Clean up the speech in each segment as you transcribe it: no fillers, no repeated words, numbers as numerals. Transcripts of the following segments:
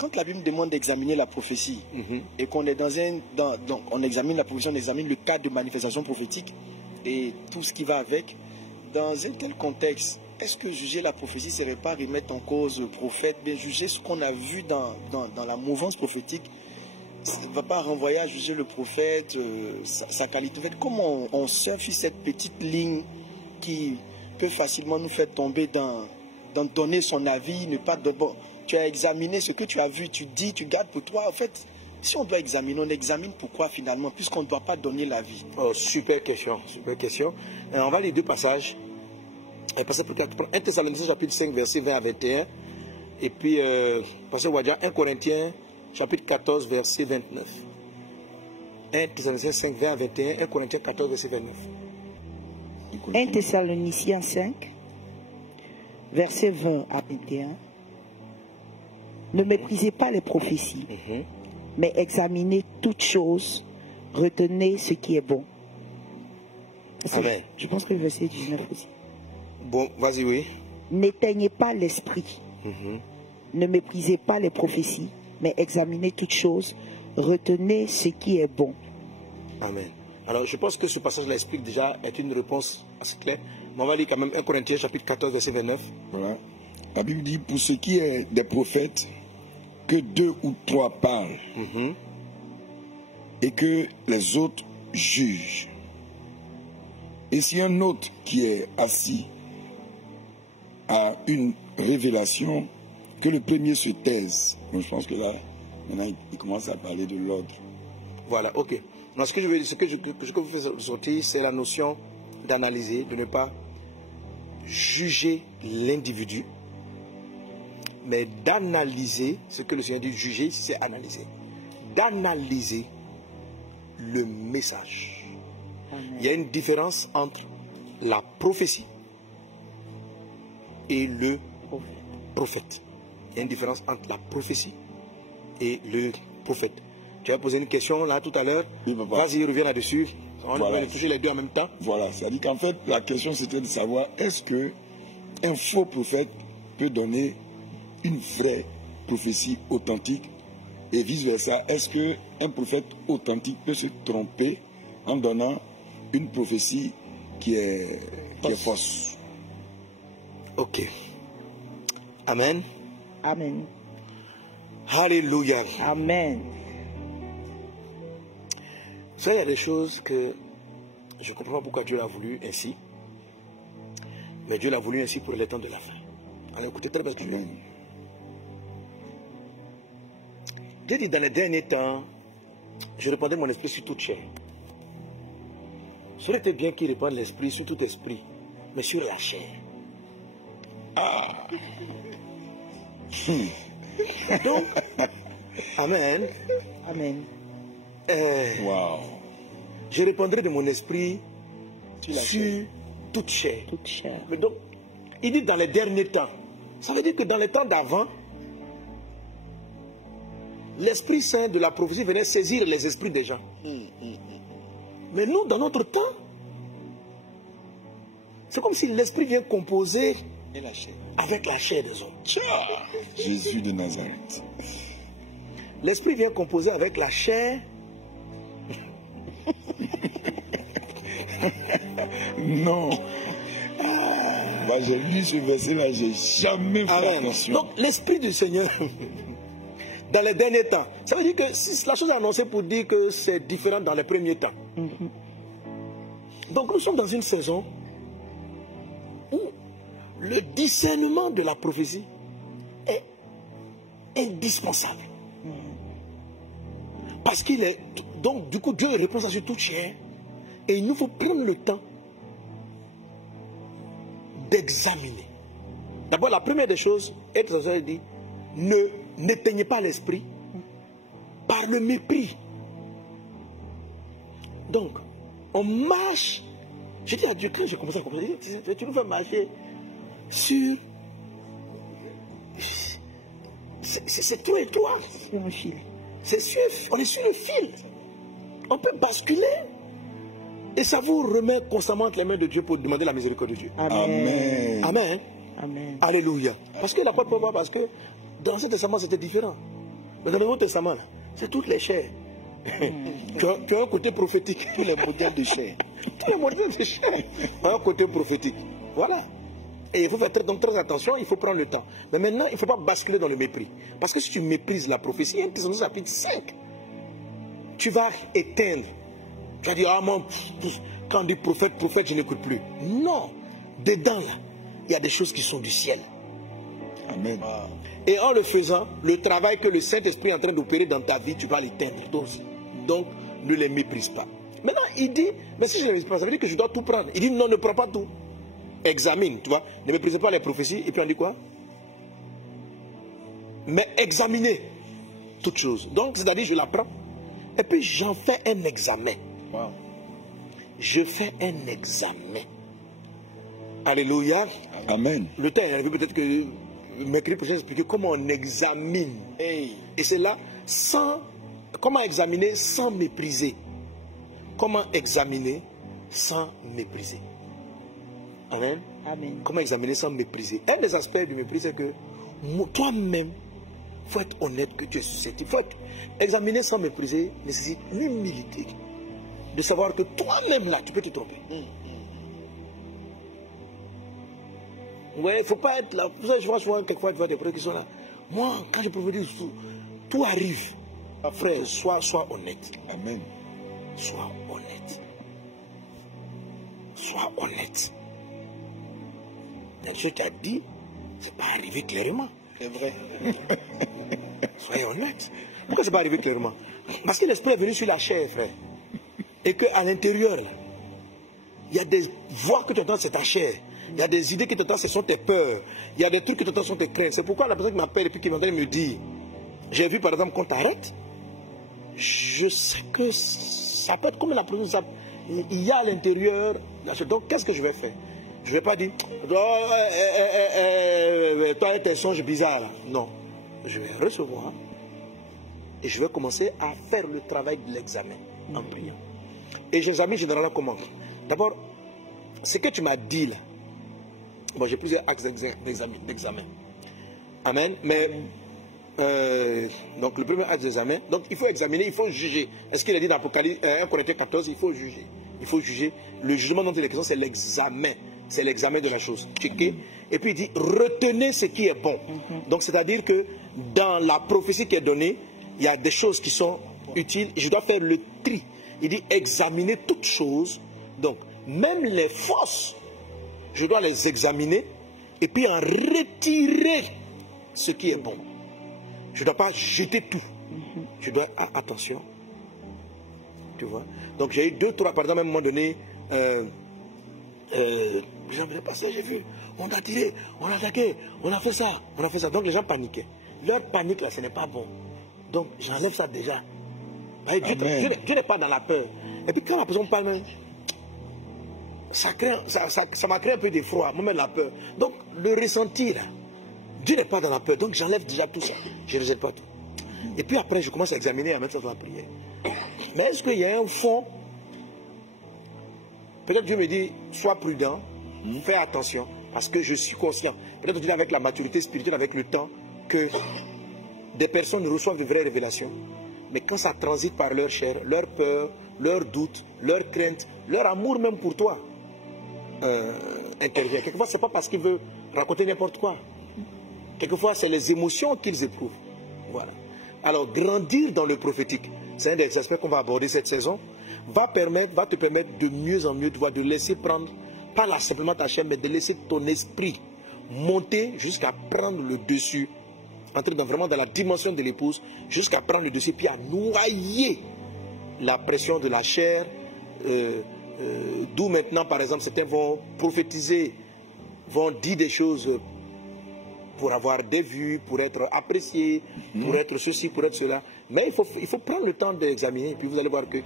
quand la Bible demande d'examiner la prophétie, et qu'on est donc on examine la prophétie, on examine le cadre de manifestation prophétique et tout ce qui va avec, dans un tel contexte, est-ce que juger la prophétie ne serait pas remettre en cause le prophète, bien juger ce qu'on a vu dans la mouvance prophétique, ça ne va pas renvoyer à juger le prophète, sa qualité. En fait, comment on surfe sur cette petite ligne qui peut facilement nous faire tomber dans donner son avis, ne pas de bon. Tu as examiné ce que tu as vu, tu dis, tu gardes pour toi. En fait, si on doit examiner, on examine pourquoi finalement, puisqu'on ne doit pas donner l'avis. Oh, super question, super question. On va lire deux passages. Un passage pour 1 Thessaloniciens chapitre 5, verset 20 à 21. Et puis, passage Wadja, 1 Corinthiens chapitre 14, verset 29. 1 Thessaloniciens 5, 20 à 21. 1 Corinthiens 14, verset 29. 1 Thessaloniciens 5, verset 20 à 21. Ne méprisez pas les prophéties, mais examinez toutes choses, retenez ce qui est bon. Amen. Je pense que le verset 19 aussi. Bon, vas-y, oui. N'éteignez pas l'esprit, ne méprisez pas les prophéties, mais examinez toutes choses, retenez ce qui est bon. Amen. Alors, je pense que ce passage-là explique déjà, est une réponse assez claire. Mais on va lire quand même 1 Corinthiens chapitre 14, verset 29. Voilà. La Bible dit, pour ce qui est des prophètes, que 2 ou 3 parlent, et que les autres jugent. Et si un autre qui est assis a une révélation, que le premier se taise. Donc je pense que là, maintenant, il commence à parler de l'ordre. Voilà, ok. Donc, ce que je veux faire sortir, c'est la notion d'analyser, de ne pas juger l'individu, mais d'analyser, ce que le Seigneur dit, juger, c'est analyser. D'analyser le message. Amen. Il y a une différence entre la prophétie et le prophète. Il y a une différence entre la prophétie et le prophète. Tu as posé une question là tout à l'heure. Oui, papa. Vas-y, reviens là-dessus. On Voilà. va toucher les deux en même temps. Voilà, c'est-à-dire qu'en fait, la question c'était de savoir est-ce qu'un faux prophète peut donner une vraie prophétie authentique et vice-versa. Est-ce qu'un prophète authentique peut se tromper en donnant une prophétie qui est fausse? Ok. Amen. Amen. Alléluia. Amen. Ça, il y a des choses que je ne comprends pas pourquoi Dieu l'a voulu ainsi. Mais Dieu l'a voulu ainsi pour les temps de la fin. Alors écoutez très bien. Amen. Dieu dit dans les derniers temps, je répandrai mon esprit sur toute chair. Ce serait été bien qu'il répande l'esprit sur tout esprit, mais sur la chair. Donc, Amen. Amen. Wow. Je répandrai de mon esprit Sur la sur chair. toute chair. Toute chair. Mais donc, il dit dans les derniers temps. Ça veut dire que dans les temps d'avant, l'Esprit Saint de la prophétie venait saisir les esprits des gens. Mais nous, dans notre temps, c'est comme si l'Esprit vient composer Et la chair. avec la chair des hommes. Jésus de Nazareth. L'Esprit vient composer avec la chair. Non. Bah, j'ai lu ce verset-là, j'ai jamais fait Amen. attention. Donc, l'Esprit du Seigneur, dans les derniers temps, ça veut dire que si la chose est annoncée pour dire que c'est différent dans les premiers temps. Donc, nous sommes dans une saison où le discernement de la prophétie est indispensable. Parce qu'il est... Donc, du coup, Dieu répond ça sur toute chair. Et il nous faut prendre le temps d'examiner. D'abord, la première des choses, il dit, n'éteignez pas l'esprit par le mépris. Donc, on marche. Je dis à Dieu, quand j'ai commencé à comprendre, tu nous fais marcher sur... C'est toi et toi. Sur un fil. On est sur le fil. On peut basculer. Et ça vous remet constamment entre les mains de Dieu pour demander la miséricorde de Dieu. Amen. Amen. Amen. Amen. Alléluia. Parce que la porte peut voir, parce que dans l'Ancien Testament c'était différent. Mais dans le Nouveau Testament, c'est toutes les chairs qui ont un côté prophétique. Tous les modèles de chair. Tous les modèles de chair ont un côté prophétique. Voilà. Et il faut faire très attention, il faut prendre le temps. Mais maintenant, il ne faut pas basculer dans le mépris. Parce que si tu méprises la prophétie, 1 Thessaloniciens chapitre 5, tu vas éteindre. Tu vas dire, ah mon, quand on dit prophète, je n'écoute plus. Non. Dedans, là, il y a des choses qui sont du ciel. Amen. Et en le faisant, le travail que le Saint-Esprit est en train d'opérer dans ta vie, tu vas l'éteindre toi aussi. Donc, ne les méprise pas. Maintenant, il dit, mais si je ne méprise pas, ça veut dire que je dois tout prendre. Il dit, non, ne prends pas tout. Examine, tu vois. Ne méprisez pas les prophéties. Et puis on dit quoi? Mais examinez toutes choses. Donc, c'est-à-dire, je la prends. Et puis, j'en fais un examen. Wow. Je fais un examen. Alléluia. Amen. Le temps est arrivé, peut-être que mercredi prochain, j'expliquer comment on examine. Hey. Et c'est là, comment examiner sans mépriser. Comment examiner sans mépriser. Amen. Amen. Comment examiner sans mépriser. Un des aspects du mépris, c'est que toi-même, il faut être honnête que tu es susceptible. Il faut examiner sans mépriser nécessite l'humilité. De savoir que toi-même, là, tu peux te tromper. Ouais, il ne faut pas être là. Vous savez, je vois souvent quelquefois, tu vois des frères qui sont là. Moi, quand je prophétise, tout arrive. Frère, sois honnête. Amen. Sois honnête. Sois honnête. Ce que tu as dit, ce n'est pas arrivé clairement. C'est vrai. Soyez honnête. Pourquoi ce n'est pas arrivé clairement? Parce que l'esprit est venu sur la chair, frère. Et qu'à l'intérieur, il y a des voix que tu entends, c'est ta chair. Il y a des idées que tu entends, ce sont tes peurs. Il y a des trucs que tu entends, ce sont tes craintes. C'est pourquoi la personne qui m'appelle et puis qui m'entend me dit, j'ai vu par exemple qu'on t'arrête. Je sais que ça peut être comme la personne, il y a à l'intérieur. Donc qu'est-ce que je vais faire? Je ne vais pas dire, toi tes songes bizarres. Là. Non. Je vais recevoir et je vais commencer à faire le travail de l'examen en priant. Et j'examine généralement comment? D'abord, ce que tu m'as dit là, bon, j'ai plusieurs axes d'examen. Amen. Mais, donc le premier axe d'examen, donc il faut examiner, il faut juger. Est-ce qu'il a dit dans Apocalypse 1 Corinthiens 14, il faut juger. Il faut juger. Le jugement dont il est question, c'est l'examen. C'est l'examen de la chose. Checker. Et puis il dit, retenez ce qui est bon. Donc c'est-à-dire que dans la prophétie qui est donnée, il y a des choses qui sont utiles. Et je dois faire le tri. Il dit, examiner toutes choses. Donc, même les fausses, je dois les examiner et puis en retirer ce qui est bon. Je ne dois pas jeter tout. Je dois, attention. Tu vois. Donc j'ai eu 2, 3, par exemple, à un moment donné, les gens venaient passer, j'ai vu, on a tiré, on a attaqué, on a fait ça, on a fait ça. Donc les gens paniquaient. Leur panique là, ce n'est pas bon. Donc j'enlève ça déjà. Dieu n'est pas dans la peur. Et puis quand la personne parle, ça m'a créé un peu d'effroi, moi-même la peur. Donc le ressenti là, Dieu n'est pas dans la peur. Donc j'enlève déjà tout ça. Je ne rejette pas tout. Et puis après, je commence à examiner et à mettre ça dans la prière. Mais est-ce qu'il y a un fond? Peut-être Dieu me dit, sois prudent, fais attention, parce que je suis conscient. Peut-être Dieu avec la maturité spirituelle, avec le temps, que des personnes reçoivent de vraies révélations. Mais quand ça transite par leur chair, leur peur, leurs doutes, leurs craintes, leur amour même pour toi intervient. Quelquefois, ce n'est pas parce qu'ils veulent raconter n'importe quoi. Quelquefois, c'est les émotions qu'ils éprouvent. Voilà. Alors, grandir dans le prophétique, c'est un des aspects qu'on va aborder cette saison, va te permettre de mieux en mieux de laisser prendre, pas là simplement ta chair, mais de laisser ton esprit monter jusqu'à prendre le dessus, entrer vraiment dans la dimension de l'épouse, jusqu'à prendre le dessus, puis à noyer la pression de la chair, d'où maintenant, par exemple, certains vont prophétiser, vont dire des choses pour avoir des vues, pour être appréciés, pour être ceci, pour être cela. Mais il faut prendre le temps d'examiner, et puis vous allez voir que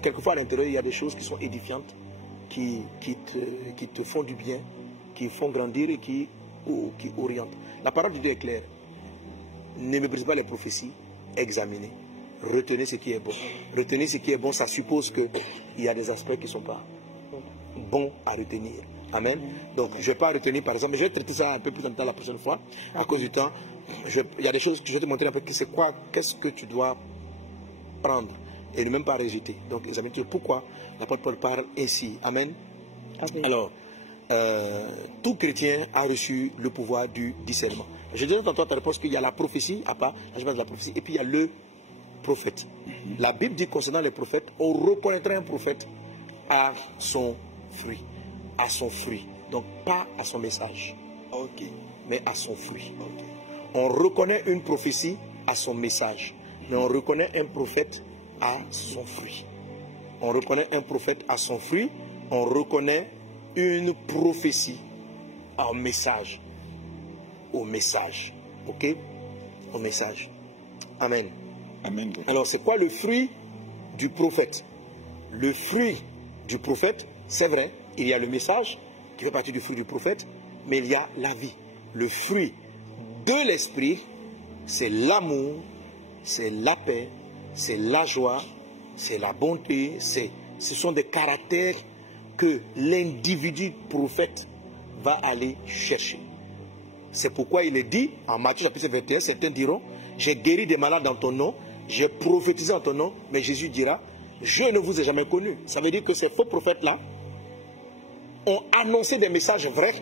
quelquefois à l'intérieur, il y a des choses qui sont édifiantes, qui te font du bien, qui font grandir et qui orientent. La parole de Dieu est claire. Ne méprisez pas les prophéties, examinez. Retenez ce qui est bon. Retenez ce qui est bon, ça suppose qu'il y a des aspects qui ne sont pas bons à retenir. Amen. Donc, je ne vais pas retenir, par exemple, mais je vais traiter ça un peu plus en temps la prochaine fois, à cause du temps. il y a des choses que je vais te montrer un peu, c'est quoi, qu'est-ce que tu dois prendre et ne même pas rejeter. Donc, examine pourquoi l'apôtre Paul parle ainsi. Amen. Amen. Alors, tout chrétien a reçu le pouvoir du discernement. Je donne tantôt ta réponse qu'il y a la prophétie, à part la prophétie, et puis il y a le prophète. La Bible dit concernant les prophètes, on reconnaîtra un prophète à son fruit. À son fruit. Donc, pas à son message. Ok. Mais à son fruit. Okay. On reconnaît une prophétie à son message. Mais on reconnaît un prophète à son fruit. On reconnaît un prophète à son fruit. On reconnaît une prophétie au message. Au message. Ok? Au message. Amen. Amen. Alors, c'est quoi le fruit du prophète? Le fruit du prophète, c'est vrai, il y a le message qui fait partie du fruit du prophète, mais il y a la vie. Le fruit de l'esprit, c'est l'amour, c'est la paix, c'est la joie, c'est la bonté, ce sont des caractères que l'individu prophète va aller chercher. C'est pourquoi il est dit, en Matthieu chapitre 21, certains diront, j'ai guéri des malades dans ton nom, j'ai prophétisé en ton nom, mais Jésus dira, je ne vous ai jamais connu. Ça veut dire que ces faux prophètes-là ont annoncé des messages vrais,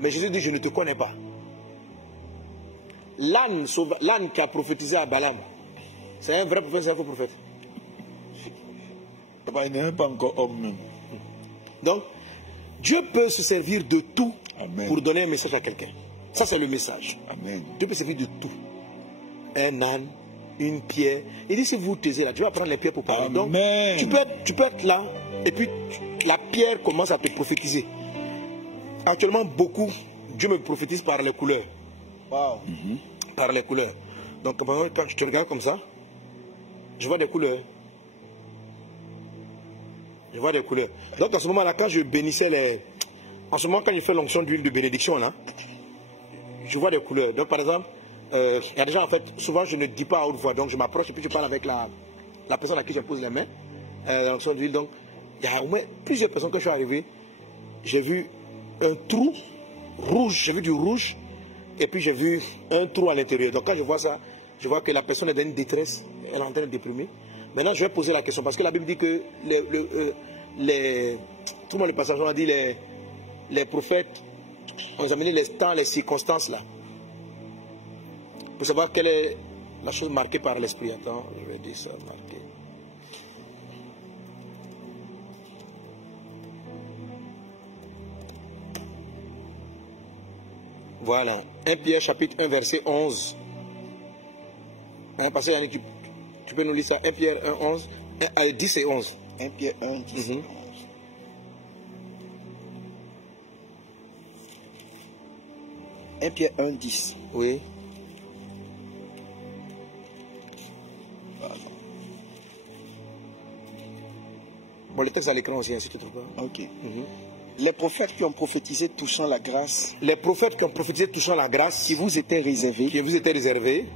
mais Jésus dit, je ne te connais pas. L'âne qui a prophétisé à Balaam, c'est un vrai prophète, c'est un faux prophète. Papa, il n'est même pas encore homme même. Donc, Dieu peut se servir de tout. Amen. Pour donner un message à quelqu'un. Ça, c'est le message. Amen. Dieu peut se servir de tout. Un âne, une pierre. Il dit, si vous taisez là, Dieu va prendre les pierres pour parler. Amen. Donc, tu peux être là, et puis la pierre commence à te prophétiser. Actuellement, beaucoup, Dieu me prophétise par les couleurs. Wow. Par les couleurs. Donc, quand je te regarde comme ça, je vois des couleurs. Je vois des couleurs. Donc, à ce moment-là, quand je bénissais les... En ce moment, quand il fait l'onction d'huile de bénédiction, là, je vois des couleurs. Donc, par exemple, il y a des gens, en fait, souvent, je ne dis pas à haute voix. Donc, je m'approche et puis je parle avec la personne à qui je pose les mains. L'onction d'huile. Donc, il y a au moins plusieurs personnes quand je suis arrivé. J'ai vu un trou rouge. J'ai vu du rouge. Et puis, j'ai vu un trou à l'intérieur. Donc, quand je vois ça, je vois que la personne est dans une détresse. Elle est en train de déprimer. Maintenant, je vais poser la question. Parce que la Bible dit que tout le monde, le passage, on a dit les prophètes ont examiné les temps, les circonstances là. Pour savoir quelle est la chose marquée par l'esprit. Attends, je vais dire ça, marqué. Voilà. 1 Pierre chapitre 1 verset 11. Parce que Yannick, tu peux nous lire ça. 1 Pierre 1, 11, 10 et 11. 1 Pierre 1, 10 et 11. 1 Pierre 1, 10. Oui. Voilà. Bon, le texte à l'écran aussi, si tu trouves pas. Ok. Les prophètes qui ont prophétisé touchant la grâce. Les prophètes qui ont prophétisé touchant la grâce. Qui vous étaient réservés. Qui vous étaient réservés.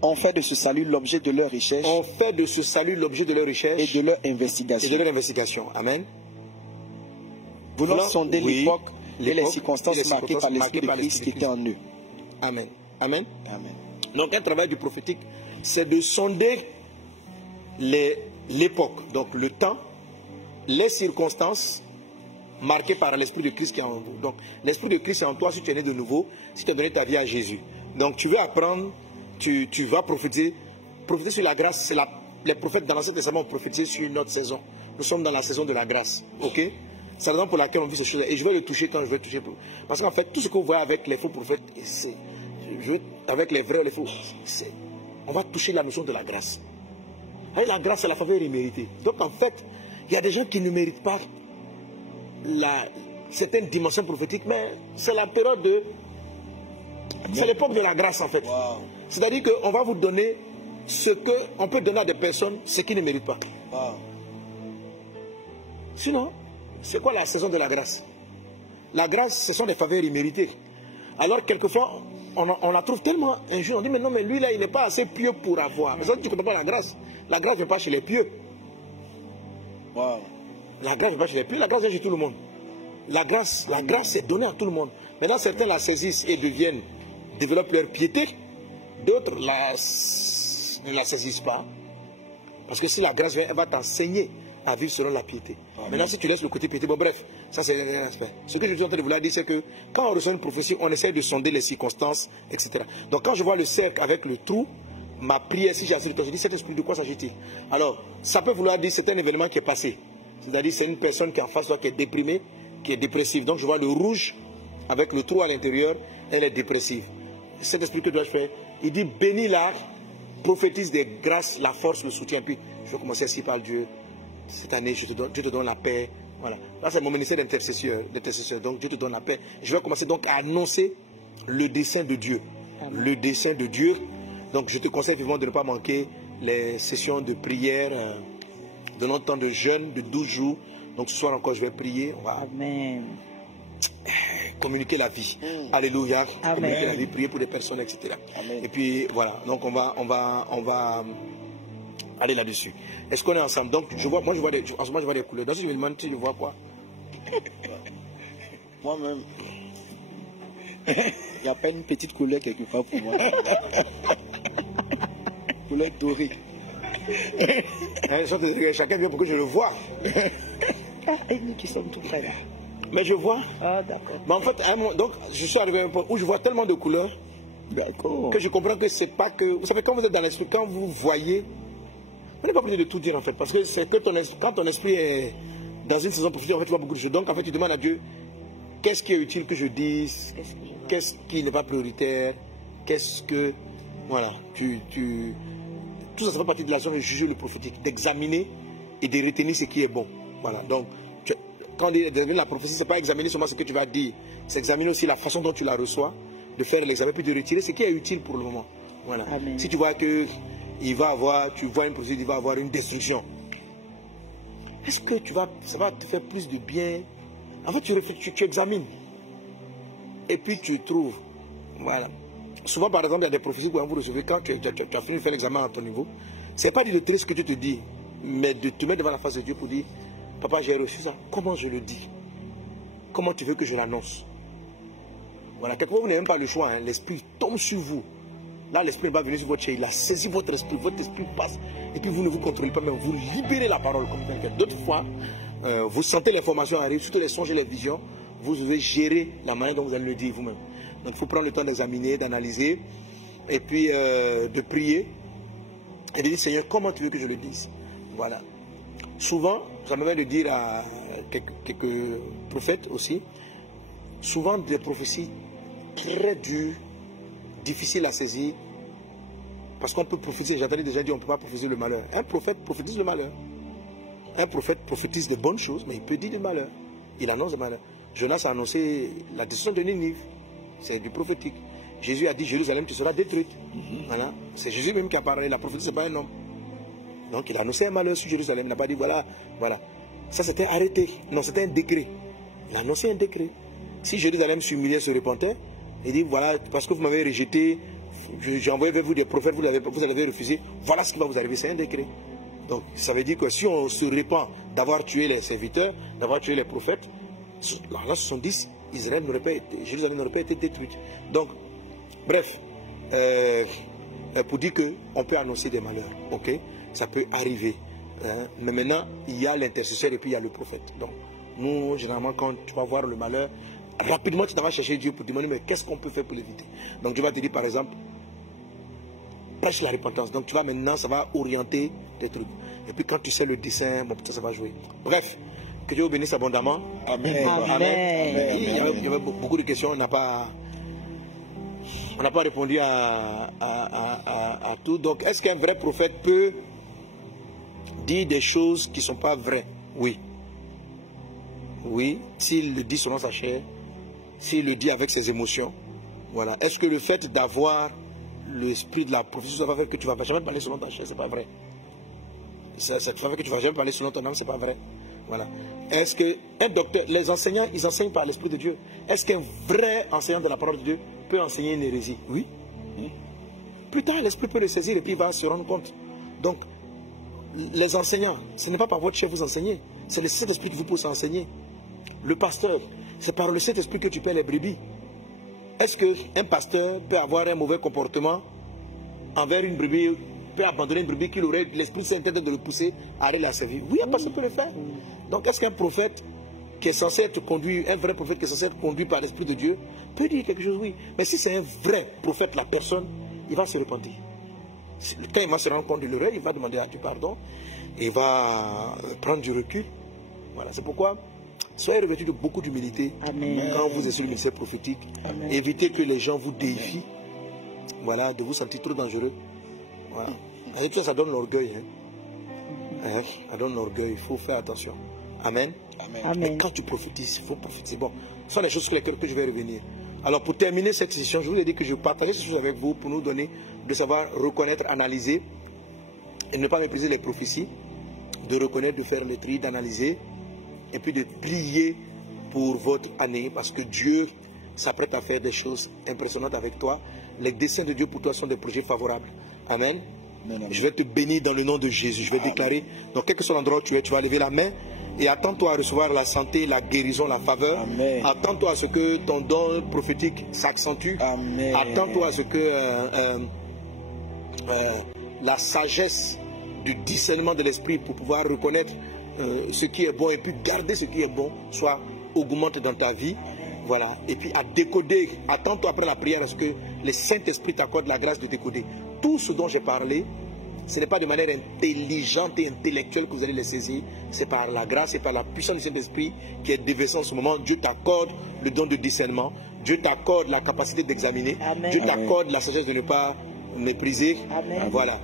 Ont fait de ce salut l'objet de leur recherche. Ont fait de ce salut l'objet de leur recherche. Et de leur investigation. Et de leur investigation. Amen. Voulant sonder l'époque et les circonstances marquées par l'Esprit de Christ qui étaient en eux. Amen. Amen. Amen. Donc un travail du prophétique, c'est de sonder l'époque, donc le temps, les circonstances marquées par l'Esprit de Christ qui est en vous. Donc l'Esprit de Christ est en toi si tu es né de nouveau, si tu as donné ta vie à Jésus. Donc tu veux apprendre, tu vas prophétiser. Prophétiser sur la grâce, les prophètes dans l'Ancien Testament ont prophétisé sur une autre saison. Nous sommes dans la saison de la grâce. Ok? C'est la raison pour laquelle on vit ces choses. Et je vais le toucher quand je vais toucher. Parce qu'en fait, tout ce que vous voyez avec les faux prophètes, avec les vrais ou les faux, on va toucher la notion de la grâce. Et la grâce, c'est la faveur imméritée. Donc en fait, il y a des gens qui ne méritent pas certaines dimensions prophétiques, mais c'est la période de... C'est l'époque de la grâce en fait. Wow. C'est-à-dire qu'on va vous donner ce qu'on peut donner à des personnes, ce qu'ils ne méritent pas. Wow. Sinon, c'est quoi la saison de la grâce? La grâce, ce sont des faveurs imméritées. Alors, quelquefois, on la trouve tellement injuste. On dit, mais non, mais lui, là, il n'est pas assez pieux pour avoir. Mais ça, tu ne comprends pas la grâce. La grâce ne vient pas chez les pieux. Wow. La grâce ne vient pas chez les pieux. La grâce vient chez tout le monde. La grâce est donnée à tout le monde. Maintenant, certains la saisissent et deviennent développent leur piété, d'autres ne la saisissent pas. Parce que si la grâce vient, elle va t'enseigner à vivre selon la piété. Amen. Maintenant, si tu laisses le côté piété, bon bref, ça c'est un aspect. Ce que je suis en train de vouloir dire, c'est que quand on reçoit une prophétie, on essaie de sonder les circonstances, etc. Donc quand je vois le cercle avec le trou, ma prière, si j'ai assez de temps, je dis, cet esprit, de quoi s'agit-il? Alors, ça peut vouloir dire, c'est un événement qui est passé. C'est-à-dire, c'est une personne qui est en face de toi, qui est déprimée, qui est dépressive. Donc je vois le rouge avec le trou à l'intérieur, elle est dépressive. Cet esprit, que dois-je faire? Il dit, bénis-la, prophétise des grâces, la force, le soutien. Puis, je vais commencer ainsi par Dieu. Cette année, Dieu te donne la paix. Voilà. Là, c'est mon ministère d'intercesseur. Donc, Dieu te donne la paix. Je vais commencer donc à annoncer le dessein de Dieu. Amen. Le dessein de Dieu. Donc, je te conseille vivement de ne pas manquer les sessions de prière, de notre temps de jeûne, de 12 jours. Donc, ce soir encore, je vais prier. On va communiquer la vie. Alléluia. Communiquer la vie, prier pour des personnes, etc. Amen. Et puis, voilà. Donc, on va aller là-dessus. Est-ce qu'on est ensemble? Donc, je vois, moi, je vois des couleurs. Dans ce je me demande, tu vois quoi? Moi-même, il n'y a pas une petite couleur quelque part pour moi. Couleur dorée. Chacun vient pour que je le vois. Et nous qui sommes tout près là. Mais je vois. Ah, d'accord. Mais en fait, donc, je suis arrivé à un point où je vois tellement de couleurs que je comprends que c'est pas que... Vous savez, quand vous êtes dans l'esprit, quand vous voyez... Vous n'êtes pas obligé de tout dire en fait, parce que c'est que quand ton esprit est dans une saison prophétique, en fait, tu vois beaucoup de choses. Donc en fait, tu demandes à Dieu, qu'est-ce qui est utile que je dise, qu'est-ce qui n'est pas prioritaire, qu'est-ce que... Voilà, tout ça fait partie de la zone de juger le prophétique, d'examiner et de retenir ce qui est bon. Voilà, donc quand on dit d'examiner la prophétie, ce n'est pas examiner seulement ce que tu vas dire, c'est examiner aussi la façon dont tu la reçois, de faire l'examen, puis de retirer ce qui est utile pour le moment. Voilà. Amen. Si tu vois que tu vois une prophétie, il va avoir une destruction. Est-ce que ça va te faire plus de bien? En fait, tu examines. Et puis tu trouves. Voilà. Souvent, par exemple, il y a des prophéties quand vous recevez, quand tu as fini de faire l'examen à ton niveau, ce n'est pas de retirer ce que tu te dis, mais de te mettre devant la face de Dieu pour dire, papa, j'ai reçu ça. Comment je le dis? Comment tu veux que je l'annonce? Voilà. Quelquefois, vous n'avez même pas le choix. Hein. L'esprit tombe sur vous. Là, l'esprit n'est pas venu sur votre chair, il a saisi votre esprit passe, et puis vous ne vous contrôlez pas, mais vous libérez la parole comme quelqu'un. D'autres fois, vous sentez l'information arriver, surtout les songes et les visions, vous devez gérer la manière dont vous allez le dire vous-même. Donc il faut prendre le temps d'examiner, d'analyser, et puis de prier, et de dire, Seigneur, comment tu veux que je le dise? Voilà. Souvent, ça me va de dire à quelques prophètes aussi, souvent des prophéties très dures, difficile à saisir, parce qu'on peut prophétiser, j'avais déjà dit, on ne peut pas prophétiser le malheur. Un prophète prophétise le malheur. Un prophète prophétise de bonnes choses, mais il peut dire du malheur. Il annonce le malheur. Jonas a annoncé la destruction de Ninive. C'est du prophétique. Jésus a dit, Jérusalem, tu seras détruite. Voilà. C'est Jésus même qui a parlé. La prophétie, ce n'est pas un homme. Donc il a annoncé un malheur sur Jérusalem. Il n'a pas dit, voilà. Ça, c'était arrêté. Non, c'était un décret. Il a annoncé un décret. Si Jérusalem s'humiliait, se repentait, il dit, voilà, parce que vous m'avez rejeté, j'ai envoyé vers vous des prophètes, vous avez refusé, voilà ce qui va vous arriver, c'est un décret. Donc, ça veut dire que si on se répand d'avoir tué les serviteurs, d'avoir tué les prophètes, là, 70, Jérusalem n'aurait pas été détruite. Donc, bref, pour dire qu'on peut annoncer des malheurs, ok, ça peut arriver. Hein, mais maintenant, il y a l'intercesseur et puis il y a le prophète. Donc, nous, généralement, quand tu vas voir le malheur, rapidement, tu vas chercher Dieu pour te demander, mais qu'est-ce qu'on peut faire pour l'éviter? Donc, Dieu va te dire, par exemple, prêche la repentance. Donc, tu vas maintenant, ça va orienter tes trucs. Et puis, quand tu sais le dessin, bon, ça va jouer. Bref, que Dieu vous bénisse abondamment. Amen. Amen. Il y avait beaucoup de questions, on n'a pas répondu à tout. Donc, est-ce qu'un vrai prophète peut dire des choses qui ne sont pas vraies? Oui. Oui, s'il le dit selon sa chair, s'il le dit avec ses émotions, voilà. Est-ce que le fait d'avoir l'esprit de la prophétie, ça va faire que tu ne vas jamais parler selon ta chair? C'est pas vrai. Ça va faire que tu ne vas jamais parler selon ton âme? C'est pas vrai. Voilà. Est-ce qu'un docteur, les enseignants, ils enseignent par l'esprit de Dieu? Est-ce qu'un vrai enseignant de la parole de Dieu peut enseigner une hérésie? Oui. Plus tard, l'esprit peut le saisir et puis il va se rendre compte. Donc, les enseignants, ce n'est pas par votre chef que vous enseignez, c'est le Saint-Esprit qui vous pousse à enseigner. Le pasteur, c'est par le Saint-Esprit que tu paies les brebis. est-ce qu'un pasteur peut avoir un mauvais comportement envers une brebis, peut abandonner une brebis qu'il aurait l'Esprit Saint de le pousser à aller la servir? Oui, un pasteur peut le faire. Donc est-ce qu'un prophète qui est censé être conduit, un vrai prophète qui est censé être conduit par l'Esprit de Dieu, peut dire quelque chose? Oui. Mais si c'est un vrai prophète, la personne, il va se repentir. Quand il va se rendre compte de l'erreur, il va demander à Dieu pardon, et il va prendre du recul. Voilà, c'est pourquoi soyez revêtus de beaucoup d'humilité quand vous êtes sur le ministère prophétique. Amen. Évitez que les gens vous défient, voilà, de vous sentir trop dangereux. Voilà. Et ça donne l'orgueil. Hein. Ça donne l'orgueil, il faut faire attention. Amen. Amen. Mais quand tu prophétises, il faut prophétiser. Bon, ce sont les choses sur lesquelles je vais revenir. Alors pour terminer cette session, je vous ai dit que je partageais ces choses avec vous pour nous donner de savoir reconnaître, analyser et ne pas mépriser les prophéties, de reconnaître, de faire le tri, d'analyser et puis de plier pour votre année parce que Dieu s'apprête à faire des choses impressionnantes avec toi. Les desseins de Dieu pour toi sont des projets favorables. Amen. Amen. Je vais te bénir dans le nom de Jésus. Je vais déclarer, dans quel que soit l'endroit où tu es, tu vas lever la main et attends-toi à recevoir la santé, la guérison, la faveur. Attends-toi à ce que ton don prophétique s'accentue. Attends-toi à ce que la sagesse du discernement de l'esprit pour pouvoir reconnaître ce qui est bon et puis garder ce qui est bon soit augmenté dans ta vie. Voilà. Et puis à décoder, attends-toi après la prière à ce que le Saint-Esprit t'accorde la grâce de décoder. Tout ce dont j'ai parlé, ce n'est pas de manière intelligente et intellectuelle que vous allez les saisir. C'est par la grâce et par la puissance du Saint-Esprit qui est déversée en ce moment. Dieu t'accorde le don de discernement. Dieu t'accorde la capacité d'examiner. Dieu t'accorde la sagesse de ne pas mépriser. Amen. Voilà.